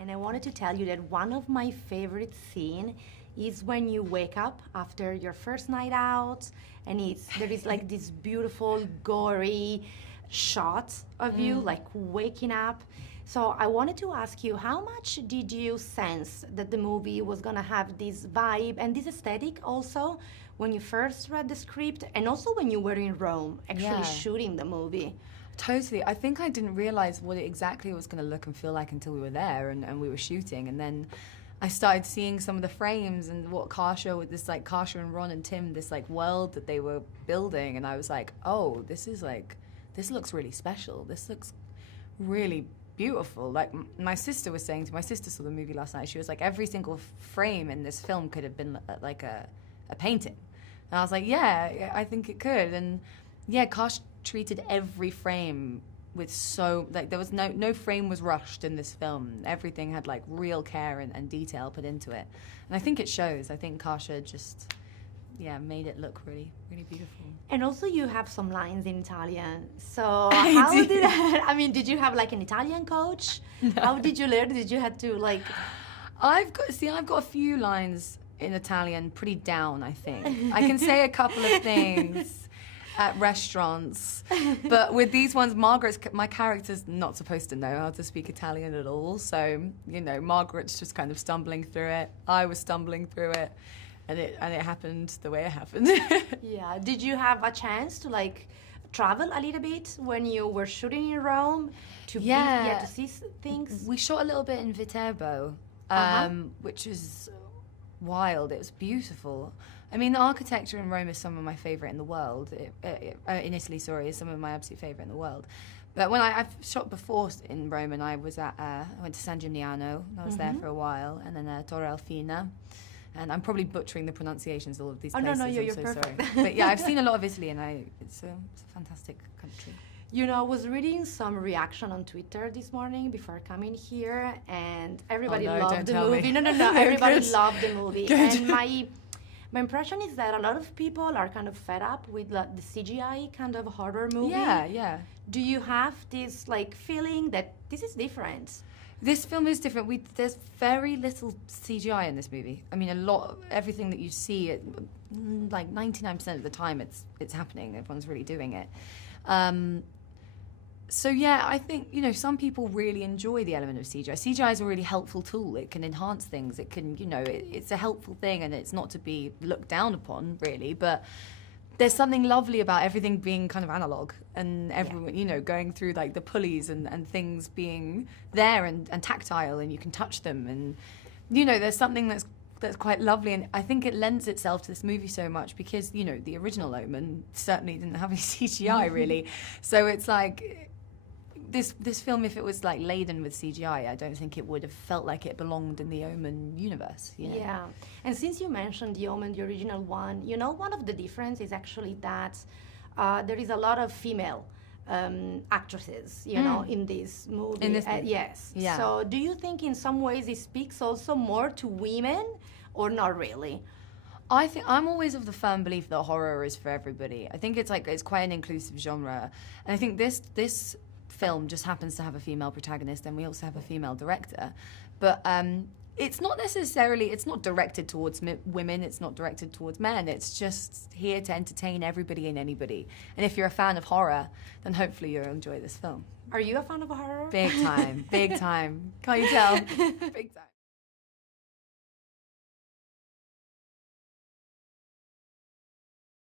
And I wanted to tell you that one of my favorite scenes is when you wake up after your first night out, and there is like this beautiful, gory shot of you like waking up. So I wanted to ask you, how much did you sense that the movie was gonna have this vibe and this aesthetic also when you first read the script, and also when you were in Rome actually shooting the movie? Totally. I think I didn't realize what it exactly was going to look and feel like until we were there and we were shooting. And then I started seeing some of the frames and what Kasia, with this like Kasia and Ron and Tim, this like world that they were building. And I was like, oh, this looks really special. This looks really beautiful. Like my sister was saying to my sister saw the movie last night. She was like, every single frame in this film could have been like a painting. And I was like, yeah, I think it could. And yeah, Kasia treated every frame with there was no frame was rushed in this film. Everything had like real care and detail put into it, and I think it shows. I think Kasia just made it look really, really beautiful. And also you have some lines in Italian, so did you have like an Italian coach? No. How did you learn? Did you have to like I've got a few lines in Italian pretty down, I think. I can say a couple of things at restaurants, but with these ones, my character's not supposed to know how to speak Italian at all, so Margaret's just kind of stumbling through it. I was stumbling through it, and it happened the way it happened. Yeah. Did you have a chance to like travel a little bit when you were shooting in Rome to see things? We shot a little bit in Viterbo, which is wild. It was beautiful. I mean, the architecture in Rome is some of my favorite in the world. In Italy, sorry, is some of my absolute favorite in the world. But when I've shot before in Rome, and I went to San Gimignano. I was there for a while, and then Torre Alfina. And I'm probably butchering the pronunciations of all of these places. No, you're so perfect. Sorry. But yeah, I've seen a lot of Italy, and it's a fantastic country. I was reading some reaction on Twitter this morning before coming here, and everybody loved the movie. No, everybody loved the movie. Good. And my impression is that a lot of people are kind of fed up with the CGI kind of horror movie. Yeah. Do you have this like feeling that this is different? This film is different. There's very little CGI in this movie. I mean, everything that you see, like 99% of the time, it's happening. Everyone's really doing it. So yeah, I think, some people really enjoy the element of CGI. CGI is a really helpful tool. It can enhance things. It can, it's a helpful thing, and it's not to be looked down upon, really. But there's something lovely about everything being kind of analog, and everyone, going through like the pulleys and things being there and tactile, and you can touch them. And, there's something that's quite lovely, and I think it lends itself to this movie so much because, the original Omen certainly didn't have any CGI, really. So it's like, this film, if it was like laden with CGI, I don't think it would have felt like it belonged in the Omen universe. Yeah, and since you mentioned the Omen, the original one, one of the differences is actually that there is a lot of female actresses, in this movie. In this movie. Yes. Yeah. So do you think in some ways it speaks also more to women, or not really? I think I'm always of the firm belief that horror is for everybody. I think it's quite an inclusive genre, and I think this film just happens to have a female protagonist, and we also have a female director. But it's not directed towards women, it's not directed towards men, it's just here to entertain everybody and anybody. And if you're a fan of horror, then hopefully you'll enjoy this film. Are you a fan of horror? Big time, big time. Can't you tell? Big time.